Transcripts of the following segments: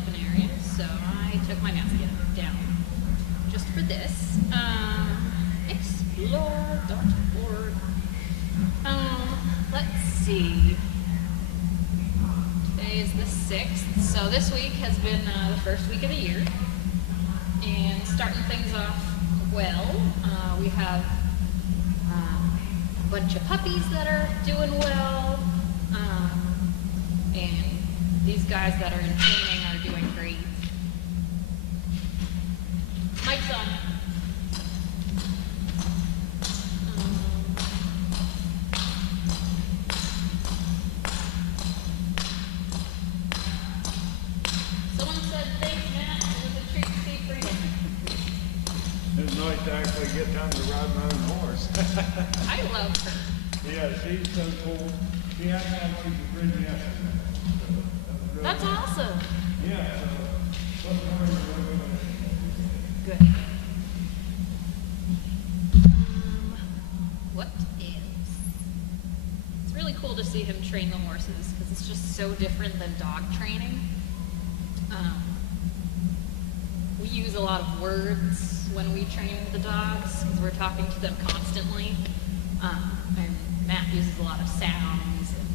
open area, so I took my mask down just for this. Explore.org. Let's see. Today is the 6th, so this week has been the first week of the year. And starting things off well, we have a bunch of puppies that are doing well, and these guys that are in training are doing great. Mike's on. Someone said, thanks, Matt. It was a treat to see for you. It was nice to actually get time to ride my own horse. I love her. Yeah, she's so cool. She had me on she's a bridge yesterday. Really That's cool. awesome. Yeah, so what's more is Good. What is? It's really cool to see him train the horses because it's just so different than dog training. We use a lot of words when we train the dogs because we're talking to them constantly. And Matt uses a lot of sounds and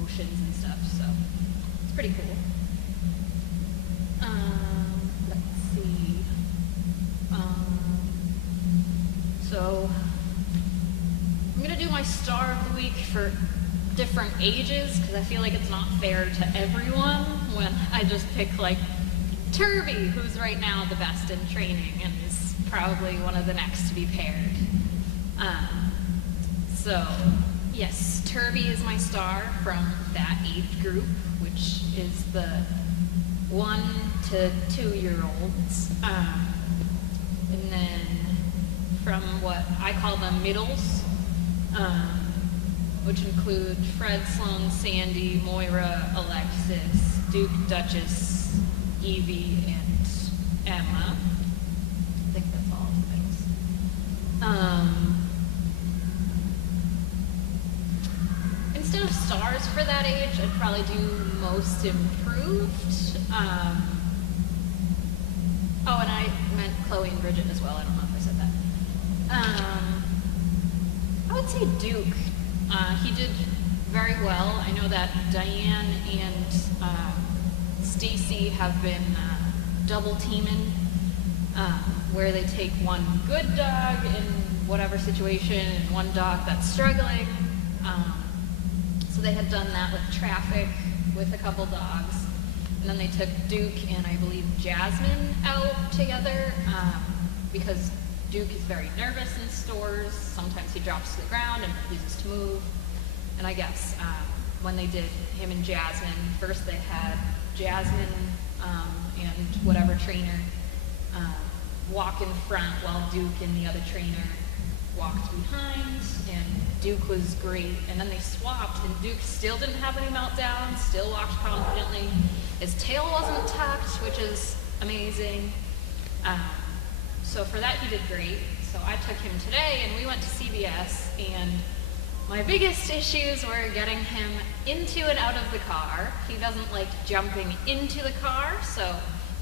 motions and stuff, so it's pretty cool. Let's see. So I'm gonna do my star of the week for different ages because I feel like it's not fair to everyone when I just pick like Turby, who's right now the best in training and is probably one of the next to be paired. So yes, Turby is my star from that age group, which is the 1 to 2-year-olds. And then from what I call the middles, which include Fred, Sloan, Sandy, Moira, Alexis, Duke, Duchess, Evie, and Emma. I think that's all of the middles. Instead of stars for that age, I'd probably do most improved. Oh, and I meant Chloe and Bridget as well. I don't know if I said that. I would say Duke. He did very well. I know that Diane and Stacy have been double teaming, where they take one good dog in whatever situation and one dog that's struggling. So they had done that with Traffic with a couple dogs. And then they took Duke and I believe Jasmine out together because Duke is very nervous in stores. Sometimes he drops to the ground and refuses to move. And I guess when they did him and Jasmine, first they had Jasmine and whatever trainer walk in front while Duke and the other trainer walked behind, and Duke was great. And then they swapped, and Duke still didn't have any meltdowns, still walked confidently. His tail wasn't tucked, which is amazing. So for that, he did great. So I took him today, and we went to CVS, and my biggest issues were getting him into and out of the car. He doesn't like jumping into the car,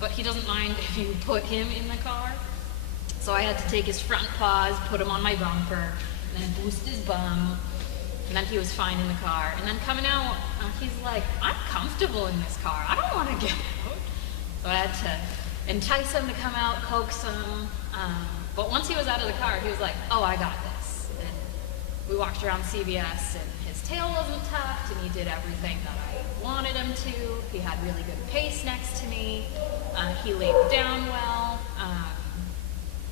but he doesn't mind if you put him in the car. So I had to take his front paws, put him on my bumper, and then boost his bum, and then he was fine in the car. And then coming out, he's like, I'm comfortable in this car. I don't want to get out. So I had to entice him to come out, coax him. But once he was out of the car, he was like, oh, I got this. And we walked around CVS, and his tail wasn't tucked, and he did everything that I wanted him to. He had really good pace next to me. He laid down well.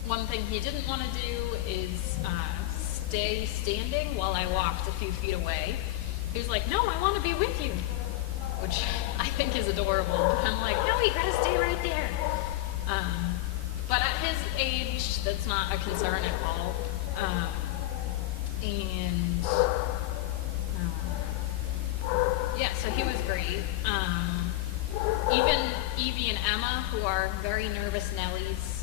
One thing he didn't want to do is stay standing while I walked a few feet away. He was like, no, I want to be with you, which I think is adorable. I'm like, no, you gotta stay right there. But at his age, that's not a concern at all. Yeah, so he was great. Even Evie and Emma, who are very nervous Nellies,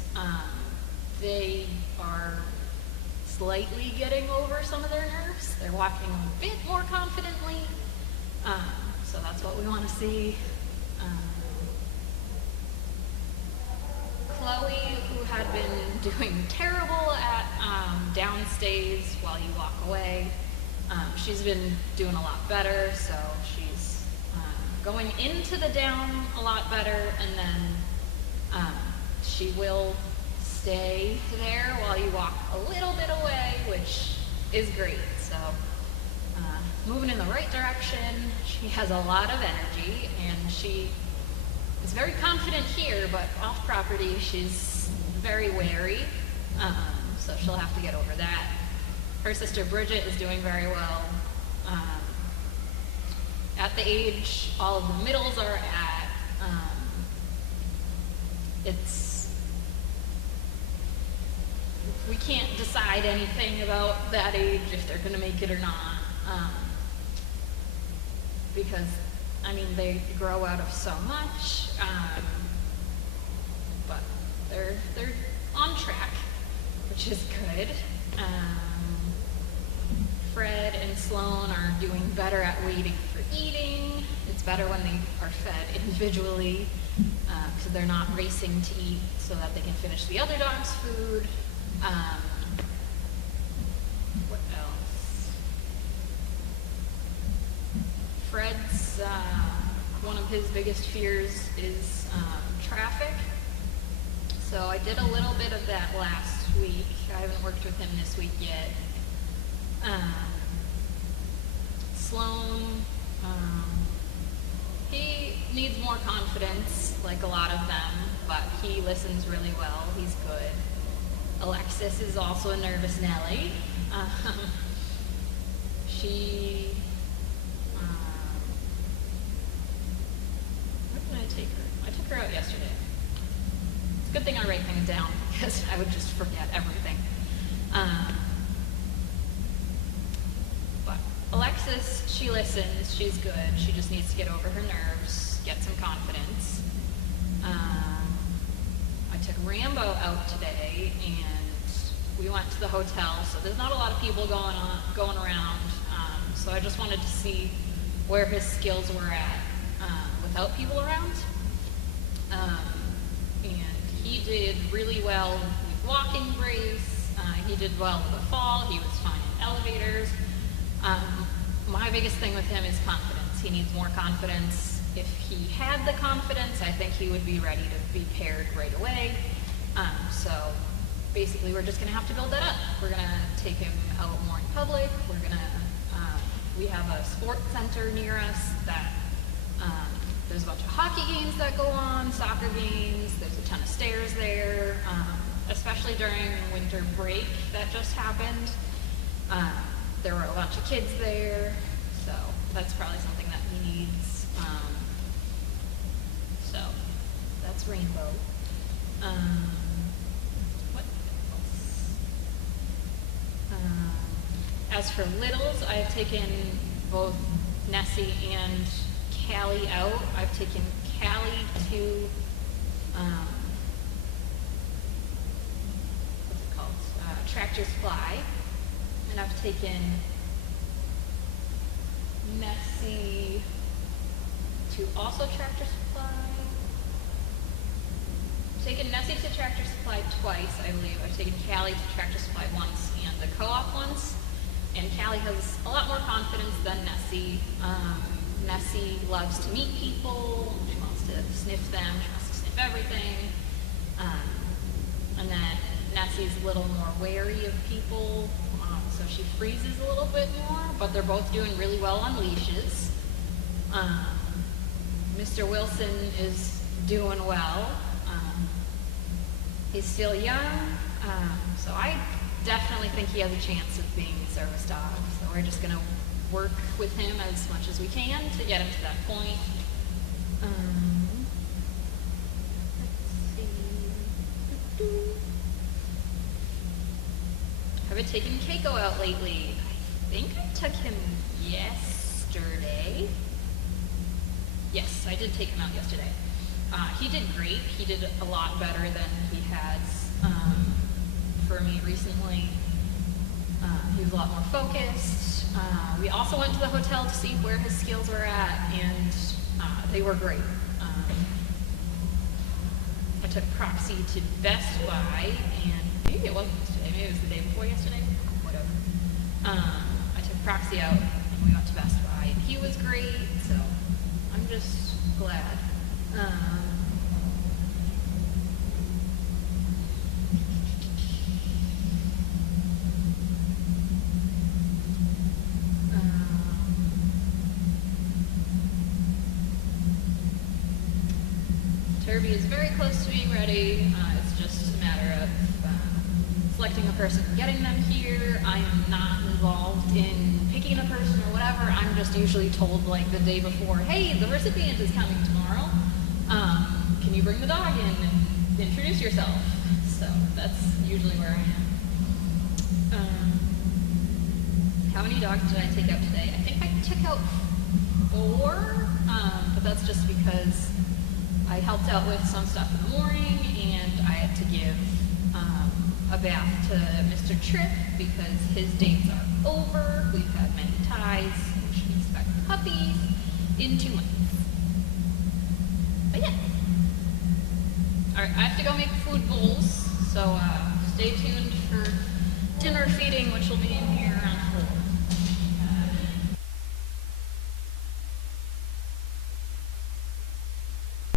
they are slightly getting over some of their nerves. They're walking a bit more confidently. So that's what we want to see. doing terrible at downstays while you walk away. She's been doing a lot better, so she's going into the down a lot better, and then she will stay there while you walk a little bit away, which is great. So moving in the right direction. She has a lot of energy, and she is very confident here, but off property she's very wary, so she'll have to get over that. Her sister Bridget is doing very well. At the age all of the middles are at, we can't decide anything about that age, if they're going to make it or not, because, I mean, they grow out of so much, but they're on track, which is good. Fred and Sloan are doing better at waiting for eating. It's better when they are fed individually, because they're not racing to eat so that they can finish the other dog's food. What else? Fred's, one of his biggest fears is traffic. So I did a little bit of that last week. I haven't worked with him this week yet. Sloan, he needs more confidence, like a lot of them, but he listens really well. He's good. Alexis is also a nervous Nelly. She, where did I take her? I took her out yesterday. It's a good thing I write things down, because I would just forget everything. But Alexis, she listens, she's good. She just needs to get over her nerves, get some confidence. I took Rambo out today, and we went to the hotel, so there's not a lot of people going around, so I just wanted to see where his skills were at without people around. And he did really well with walking brace. He did well with the fall. He was fine in elevators. My biggest thing with him is confidence. He needs more confidence. If he had the confidence, I think he would be ready to be paired right away. So basically, we're just going to have to build that up. We're going to take him out more in public. We're going to, we have a sports center near us that there's a bunch of hockey games that go on, soccer games. There's a ton of stairs there, especially during winter break that just happened. There were a bunch of kids there, so that's probably something that he needs. So that's Rainbow. What else? As for littles, I have taken both Nessie and Callie out. I've taken Callie to, what's it called? Tractor Supply. And I've taken Nessie to also Tractor Supply. I've taken Nessie to Tractor Supply twice, I believe. I've taken Callie to Tractor Supply once and the co-op once. And Callie has a lot more confidence than Nessie. Nessie loves to meet people. She wants to sniff them. She wants to sniff everything. And then Nessie's a little more wary of people. So she freezes a little bit more, but they're both doing really well on leashes. Mr. Wilson is doing well. He's still young, so I definitely think he has a chance of being a service dog. So we're just going to work with him as much as we can to get him to that point. Let's see. Have I taken Keiko out lately? I think I took him yesterday. Yes, I did take him out yesterday. He did great. He did a lot better than he has for me recently. He was a lot more focused. We also went to the hotel to see where his skills were at, and they were great. I took Proxy to Best Buy, and maybe it wasn't yesterday, maybe it was the day before yesterday, whatever. I took Proxy out and we went to Best Buy and he was great, so I'm just glad. Turby is very close to being ready. It's just a matter of selecting a person and getting them here. I am not involved in picking a person or whatever. I'm just usually told like the day before, hey, the recipient is coming tomorrow. Can you bring the dog in and introduce yourself? So that's usually where I am. How many dogs did I take out today? I think I took out 4, but that's just because I helped out with some stuff in the morning, and I had to give a bath to Mr. Tripp because his dates are over. We've had many ties. We should expect puppies in 2 months. But yeah. Alright, I have to go make food bowls, so stay tuned for dinner feeding, which will be